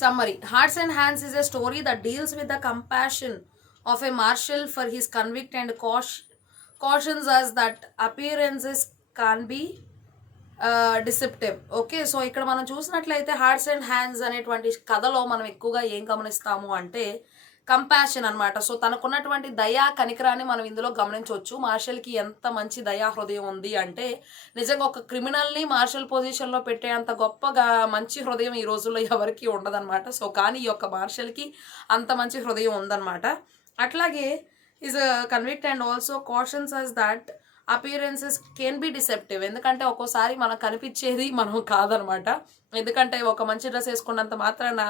Summary: Hearts and Hands is a story that deals with the compassion of a marshal for his convict and cautions us that appearances can be deceptive. Okay, so ఇక్కడ మనం చూసినట్లయితే hearts and hands అనేటువంటి కథలో మనం ఎక్కువగా ఏం గమనిస్తాము అంటే కంపాషన్ అనమాట. సో తనకున్నటువంటి దయా కనికరాన్ని మనం ఇందులో గమనించవచ్చు. మార్షల్కి ఎంత మంచి దయా హృదయం ఉంది అంటే నిజంగా ఒక క్రిమినల్ని మార్షల్ పొజిషన్లో పెట్టేంత గొప్పగా మంచి హృదయం ఈ రోజుల్లో ఎవరికి ఉండదన్నమాట. సో కానీ ఈ యొక్క మార్షల్కి అంత మంచి హృదయం ఉందన్నమాట. అట్లాగే is convict and also cautions us that appearances can be deceptive. ఎందుకంటే ఒక్కోసారి మనకు కనిపించేది మనం కాదనమాట. ఎందుకంటే ఒక మంచి డ్రెస్ వేసుకున్నంత మాత్రాన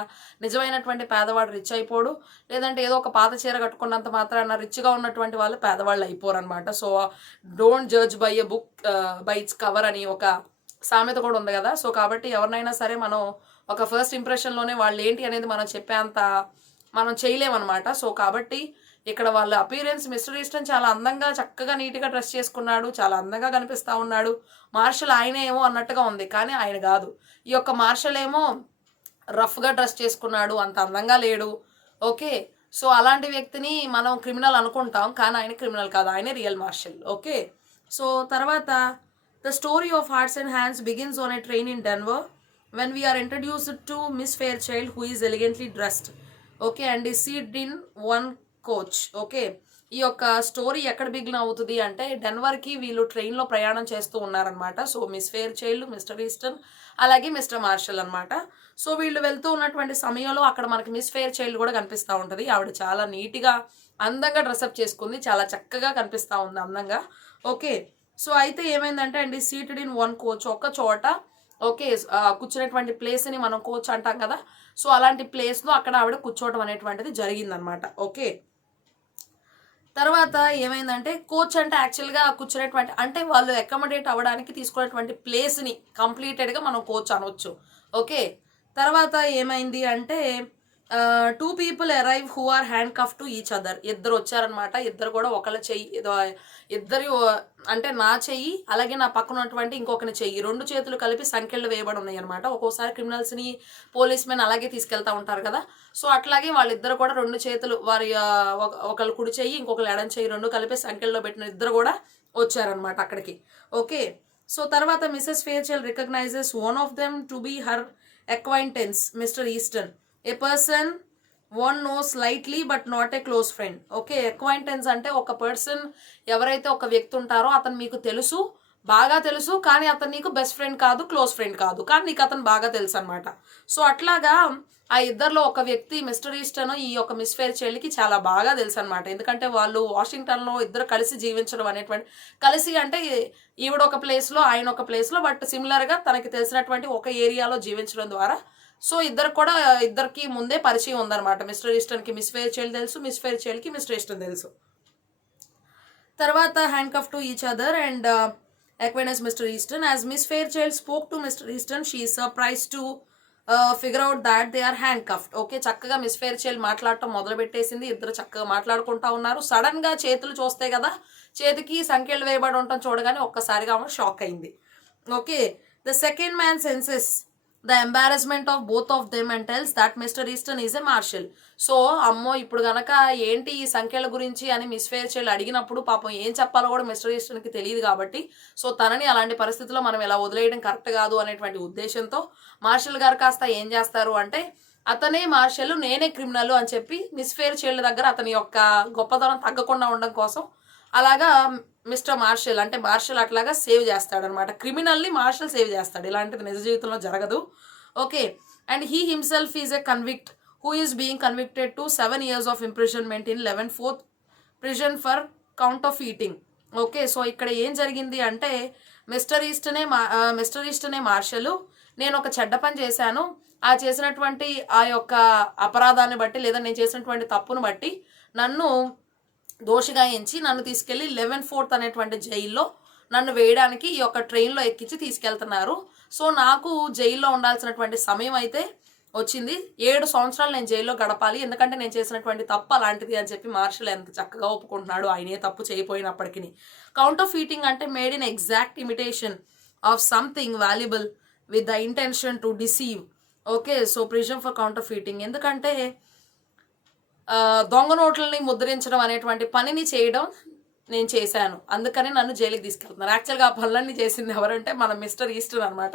నిజమైనటువంటి పేదవాడు రిచ్ అయిపోడు, లేదంటే ఏదో ఒక పాత చీర కట్టుకున్నంత మాత్రాన రిచ్గా ఉన్నటువంటి వాళ్ళు పేదవాళ్ళు అయిపోరు అనమాట. So don't judge by a book by its cover అని ఒక సామెత కూడా ఉంది కదా. సో కాబట్టి ఎవరినైనా సరే మనం ఒక ఫస్ట్ ఇంప్రెషన్లోనే వాళ్ళు ఏంటి అనేది మనం చెప్పేంత మనం చేయలేమన్నమాట. సో కాబట్టి ఇక్కడ వాళ్ళ అపీరెన్స్ మిస్టర్ ఈస్టన్ చాలా అందంగా చక్కగా నీట్గా డ్రెస్ చేసుకున్నాడు, చాలా అందంగా కనిపిస్తూ ఉన్నాడు. మార్షల్ ఆయన ఏమో అన్నట్టుగా ఉంది, కానీ ఆయన కాదు. ఈ యొక్క మార్షల్ ఏమో రఫ్గా డ్రెస్ చేసుకున్నాడు, అంత అందంగా లేడు. ఓకే, సో అలాంటి వ్యక్తిని మనం క్రిమినల్ అనుకుంటాం, కానీ ఆయన క్రిమినల్ కాదు, ఆయన రియల్ మార్షల్. ఓకే, సో తర్వాత the story of hearts and hands begins on a train in Denver when we are introduced to Miss Fairchild, who is elegantly dressed, okay, and is seated in one coach. Okay, ఈ యొక్క story ఎక్కడ begin అవుతుంది అంటే డెన్వర్కి వీళ్ళు ట్రైన్లో ప్రయాణం చేస్తూ ఉన్నారనమాట. So miss fair child, mister Easton, అలాగే మిస్టర్ మార్షల్ అనమాట. సో వీళ్ళు వెళ్తూ ఉన్నటువంటి సమయంలో అక్కడ మనకి మిస్ ఫెయిర్ చైల్డ్ కూడా కనిపిస్తూ ఉంటుంది. ఆవిడ చాలా నీట్గా అందంగా డ్రెస్అప్ చేసుకుంది, చాలా చక్కగా కనిపిస్తూ ఉంది అందంగా. ఓకే, సో అయితే ఏమైందంటే అండి, సీటెడ్ ఇన్ వన్ కోచ్, ఒక చోట. ఓకే, కూర్చునేటువంటి ప్లేస్ని మనం కోచ్ అంటాం కదా. సో అలాంటి ప్లేస్లో అక్కడ ఆవిడ కూర్చోవడం అనేటువంటిది జరిగిందనమాట. ఓకే, తర్వాత ఏమైందంటే కోచ్ అంటే యాక్చువల్గా కూర్చునేటువంటి అంటే వాళ్ళు అకామిడేట్ అవ్వడానికి తీసుకునేటువంటి ప్లేస్ని కంప్లీటెడ్గా మనం కోచ్ అనవచ్చు. ఓకే, తర్వాత ఏమైంది అంటే 2 people arrive who are handcuff to each other. ఇద్దరు వచ్చారనమాట. ఇద్దరు కూడా ఒకళ్ళ చెయ్యి, ఇద్దరు అంటే నా చెయ్యి అలాగే నా పక్కన ఉన్నటువంటి ఇంకొకరి చెయ్యి, 2 చేతులు కలిపి సంఖ్యలు వేయబడి ఉన్నాయి అనమాట. ఒక్కోసారి క్రిమినల్స్ని పోలీస్ మెన్ అలాగే తీసుకెళ్తా ఉంటారు కదా. సో అట్లాగే వాళ్ళిద్దరు కూడా 2 చేతులు, వారి ఒకళ్ళు కుడి చెయ్యి ఇంకొకరు ఎడం చెయ్యి 2 కలిపి సంఖ్యల్లో పెట్టిన ఇద్దరు కూడా వచ్చారనమాట అక్కడికి. ఓకే, సో తర్వాత Mrs Fairchild recognizes one of them to be her acquaintance Mr Easton, a person one knows slightly but not a close friend. Okay, acquaintance అంటే ఒక పర్సన్, ఎవరైతే ఒక వ్యక్తి ఉంటారో అతను మీకు తెలుసు, బాగా తెలుసు, కానీ అతను నీకు బెస్ట్ ఫ్రెండ్ కాదు, క్లోజ్ ఫ్రెండ్ కాదు, కానీ నీకు అతను బాగా తెలుసు అనమాట. సో అట్లాగా ఆ ఇద్దరిలో ఒక వ్యక్తి మిస్టర్ ఈస్టన్ ఈ యొక్క మిస్ ఫెయిర్చైల్డ్కి చాలా బాగా తెలుసు అనమాట. ఎందుకంటే వాళ్ళు వాషింగ్టన్లో ఇద్దరు కలిసి జీవించడం అనేటువంటి, కలిసి అంటే ఈవిడ ఒక ప్లేస్లో ఆయన ఒక ప్లేస్లో, బట్ సిమిలర్గా తనకి తెలిసినటువంటి ఒక ఏరియాలో జీవించడం ద్వారా సో ఇద్దరికి ముందే పరిచయం ఉందన్నమాట. మిస్టర్ ఈస్టన్కి మిస్ ఫెయిర్చైల్డ్ తెలుసు, మిస్ ఫెయిర్చైల్డ్కి మిస్టర్ ఈస్టన్ తెలుసు. తర్వాత handcuff to each other and acquaintance Mr. Easton. As Miss Fairchild spoke to Mr. Easton, she is surprised to figure out that they are handcuffed. Okay, చక్కగా miss Fairchild మాట్లాడటం మొదలు పెట్టేసింది. ఇద్దరు చక్కగా మాట్లాడుకుంటా ఉన్నారు. సడన్ గా చేతులు చూస్తే కదా, చేతికి సంఖ్యలు వేయబడి ఉండటం చూడగానే ఒక్కసారిగా ఆమె షాక్ అయింది. Okay, the second man senses the embarrassment of both of them and tells that Mister Easton is a marshal. So అమ్మో ఇప్పుడు గనక ఏంటి ఈ సంఖ్యల గురించి అని మిస్ ఫెయిర్చైల్డ్ అడిగినప్పుడు పాపం ఏం చెప్పాలో కూడా మిస్టర్ ఈస్టన్కి తెలియదు కాబట్టి, సో తనని అలాంటి పరిస్థితుల్లో మనం ఎలా వదిలేయడం కరెక్ట్ కాదు అనేటువంటి ఉద్దేశంతో మార్షల్ గారు కాస్త ఏం చేస్తారు అంటే, అతనే మార్షల్ నేనే క్రిమినల్ అని చెప్పి మిస్ ఫెయిర్చైల్డ్ దగ్గర అతని యొక్క గొప్పతనం తగ్గకుండా ఉండడం కోసం అలాగా మిస్టర్ మార్షల్ అంటే మార్షల్ అట్లాగా సేవ్ చేస్తాడనమాట. క్రిమినల్ని మార్షల్ సేవ్ చేస్తాడు. ఇలాంటిది నిజ జీవితంలో జరగదు. Okay, and he himself is a convict who is being convicted to 7 years of imprisonment in 11th prison for counterfeiting. Okay, so ఇక్కడ ఏం జరిగింది అంటే మిస్టర్ ఈస్టనే మార్షల్, నేను ఒక చెడ్డ పని చేశాను, ఆ చేసినటువంటి ఆ యొక్క అపరాధాన్ని బట్టి లేదా నేను చేసినటువంటి తప్పును బట్టి నన్ను దోషిగా ఎంచి నన్ను తీసుకెళ్ళి 11th అనేటువంటి జైల్లో నన్ను వేయడానికి ఈ యొక్క ట్రైన్లో ఎక్కించి తీసుకెళ్తున్నారు. సో నాకు జైల్లో ఉండాల్సినటువంటి సమయం అయితే వచ్చింది. 7 సంవత్సరాలు నేను జైల్లో గడపాలి, ఎందుకంటే నేను చేసినటువంటి తప్పు అలాంటిది అని చెప్పి మార్షల్ ఎంత చక్కగా ఒప్పుకుంటున్నాడు, ఆయనే తప్పు చేయపోయినప్పటికీ. కౌంటర్ ఫీటింగ్ అంటే made in exact imitation of something valuable with the intention to deceive. Okay. So, prison for counterfeiting ఎందుకంటే దొంగ నోట్లని ముద్రించడం అనేటువంటి పనిని చేయడం నేను చేశాను. అందుకని నన్ను జైలుకి తీసుకెళ్తున్నారు. యాక్చువల్‌గా ఆ పనులన్నీ చేసింది ఎవరంటే మన మిస్టర్ ఈస్టర్ అనమాట.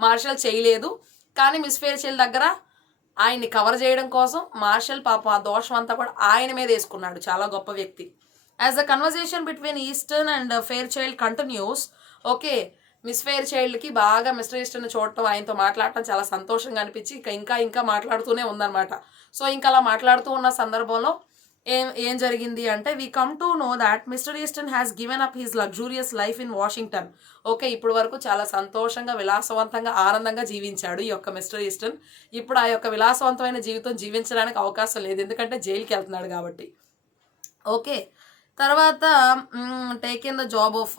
మార్షల్ చేయలేదు. కానీ మిస్ ఫెయిర్‌చిల్ దగ్గర ఆయన్ని కవర్ చేయడం కోసం మార్షల్ పాపం ఆ దోషం అంతా కూడా ఆయన మీదేసుకున్నాడు. చాలా గొప్ప వ్యక్తి. As the conversation between Eastern and Fairchild continues okay. Miss ఫెయిర్‌చైల్డ్‌కి బాగా మిస్టర్ ఈస్టర్‌ని చూడటం, ఆయనతో మాట్లాడటం చాలా సంతోషంగా అనిపించి ఇంకా మాట్లాడుతూనే ఉందనమాట. సో, ఇంక అలా మాట్లాడుతూ ఉన్న సందర్భంలో ఏం ఏం జరిగింది అంటే we come to know that Mister Eastern has given up his luxurious life in Washington. Okay. ఇప్పటి వరకు చాలా సంతోషంగా, విలాసవంతంగా, ఆనందంగా జీవించాడు ఈ యొక్క మిస్టర్ ఈస్టర్న్. ఇప్పుడు ఆ యొక్క విలాసవంతమైన జీవితం జీవించడానికి అవకాశం లేదు. ఎందుకంటే జైలుకెళ్తున్నాడు కాబట్టి. ఓకే. తర్వాత taken the job of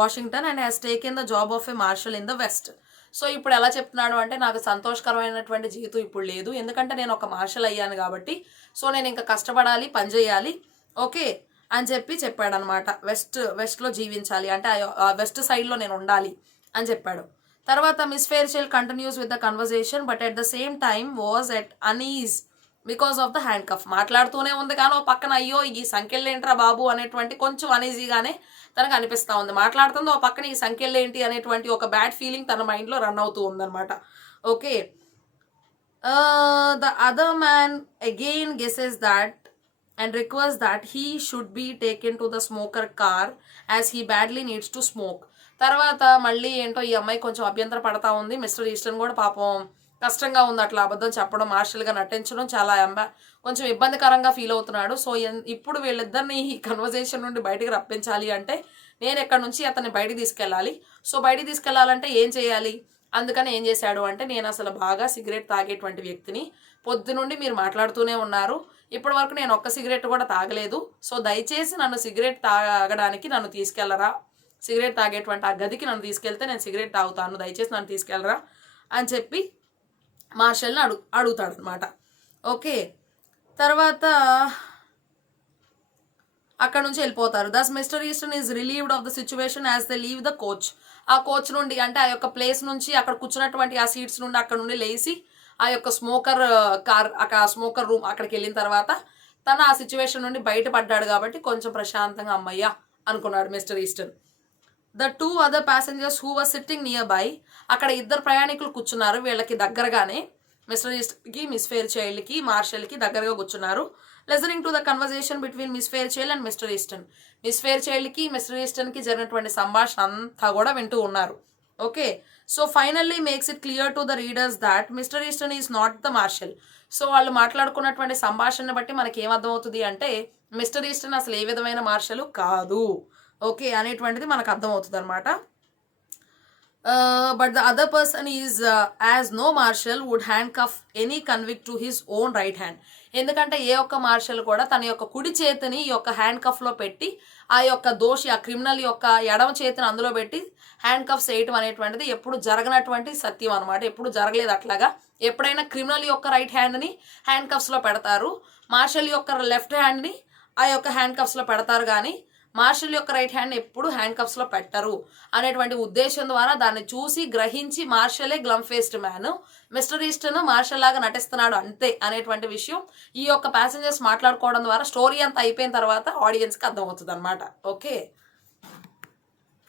Washington and has taken the job of a marshal in the west. So, ఇప్పుడు ఎలా చెప్తున్నాడు అంటే నాకు సంతోషకరమైనటువంటి జీవితం ఇప్పుడు లేదు. ఎందుకంటే నేను ఒక మార్షల్ అయ్యాను కాబట్టి. సో, నేను ఇంకా కష్టపడాలి, పని చేయాలి. ఓకే. అని చెప్పాడనమాట. వెస్ట్‌లో జీవించాలి. అంటే వెస్ట్ సైడ్‌లో నేను ఉండాలి అని చెప్పాడు. తర్వాత Miss Fairchild continues with the conversation but at the same time was at unease because of the handcuff. మాట్లాడుతూనే ఉంది కానీ ఓ పక్కన అయ్యో ఈ సంఖ్యలేంట్రా బాబు అనేటువంటి కొంచెం అనీజీగానే తనకు అనిపిస్తూ ఉంది. మాట్లాడుతుంది ఓ పక్కన ఈ సంఖ్యలేంటి అనేటువంటి ఒక బ్యాడ్ ఫీలింగ్ తన మైండ్లో రన్ అవుతూ ఉందన్నమాట. Okay. The other man again guesses that and requests that he should be taken to the smoker car as he badly needs to smoke. తర్వాత మళ్ళీ ఏంటో ఈ అమ్మాయి కొంచెం అభ్యంతర పడతా ఉంది. మిస్టర్ ఈస్టర్న్ కూడా పాపం కష్టంగా ఉంది అట్లా అబద్ధం చెప్పడం, మార్షల్గా నటించడం చాలా కొంచెం ఇబ్బందికరంగా ఫీల్ అవుతున్నాడు. సో, ఇప్పుడు వీళ్ళిద్దరిని ఈ కన్వర్జేషన్ నుండి బయటికి రప్పించాలి అంటే నేను ఎక్కడి నుంచి అతన్ని బయటికి తీసుకెళ్ళాలి. సో, బయటికి తీసుకెళ్లాలంటే ఏం చేయాలి? అందుకని ఏం చేశాడు అంటే నేను అసలు బాగా సిగరెట్ తాగేటువంటి వ్యక్తిని. పొద్దునుండి మీరు మాట్లాడుతూనే ఉన్నారు. ఇప్పటి వరకు నేను ఒక్క సిగరెట్ కూడా తాగలేదు. సో, దయచేసి నన్ను సిగరెట్ తాగడానికి నన్ను తీసుకెళ్లరా, సిగరెట్ తాగేటువంటి ఆ గదికి నన్ను తీసుకెళ్తే నేను సిగరెట్ తాగుతాను, దయచేసి నన్ను తీసుకెళ్లరా అని చెప్పి మార్షల్ని అడుగుతాడు అనమాట. ఓకే. తర్వాత అక్కడ నుంచి వెళ్ళిపోతారు. Thus Mr Eastern is relieved of the situation as they leave the coach. ఆ కోచ్ నుండి అంటే ఆ యొక్క ప్లేస్ నుంచి అక్కడ కూర్చున్నటువంటి ఆ సీట్స్ నుండి అక్కడ నుండి లేచి ఆ యొక్క స్మోకర్ కార్ అక్కడ స్మోకర్ రూమ్ అక్కడికి వెళ్ళిన తర్వాత తను ఆ సిచ్యువేషన్ నుండి బయటపడ్డాడు కాబట్టి కొంచెం ప్రశాంతంగా అమ్మయ్యా అనుకున్నాడు mister eastern. The two other passengers who were sitting near by, అక్కడ ఇద్దరు ప్రయాణికులు కూర్చున్నారు వీళ్ళకి దగ్గరగానే, మిస్టర్ ఈస్టర్కి, మిస్ ఫెయిర్‌చైల్డ్కి, మార్షల్కి దగ్గరగా కూర్చున్నారు. Listening to the conversation between Miss Fairchild and Mr Eastern. Miss ఫెయిర్‌చైల్డ్కి, మిస్టర్ ఈస్టర్న్కి జరిగినటువంటి సంభాషణ అంతా కూడా వింటూ ఉన్నారు. Okay. So, finally makes it clear to the readers that Mr Eastern is not the marshal. So, వాళ్ళు మాట్లాడుకున్నటువంటి సంభాషణని బట్టి మనకి ఏమర్థమవుతుంది అంటే మిస్టర్ ఈస్టర్న్ అసలు ఏ విధమైన మార్షలు కాదు. ఓకే అనేటువంటిది మనకు అర్థమవుతుంది అనమాట. But the other person is as no marshal would handcuff any convict to his own right hand. ఎందుకంటే ఏ ఒక్క మార్షల్ కూడా తన యొక్క కుడి చేతిని ఈ యొక్క హ్యాండ్ కఫ్లో పెట్టి ఆ యొక్క దోషి ఆ క్రిమినల్ యొక్క ఎడమ చేతిని అందులో పెట్టి హ్యాండ్ కఫ్స్ వేయటం అనేటువంటిది ఎప్పుడు జరగనటువంటి సత్యం అనమాట. ఎప్పుడు జరగలేదు అట్లాగా. ఎప్పుడైనా క్రిమినల్ యొక్క రైట్ హ్యాండ్ని హ్యాండ్ కఫ్స్లో పెడతారు, మార్షల్ యొక్క లెఫ్ట్ హ్యాండ్ని ఆ యొక్క హ్యాండ్ కఫ్స్లో పెడతారు, కానీ మార్షల్ యొక్క రైట్ హ్యాండ్ ఎప్పుడు హ్యాండ్ కఫ్స్లో పెట్టరు అనేటువంటి ఉద్దేశం ద్వారా దాన్ని చూసి గ్రహించి మార్షలే glum faced man, Mr Eastern marshal లాగా నటిస్తున్నాడు అంతే అనేటువంటి విషయం ఈ యొక్క ప్యాసింజర్స్ మాట్లాడుకోవడం ద్వారా స్టోరీ అంతా అయిపోయిన తర్వాత ఆడియన్స్కి అర్థమవుతుంది అనమాట. ఓకే.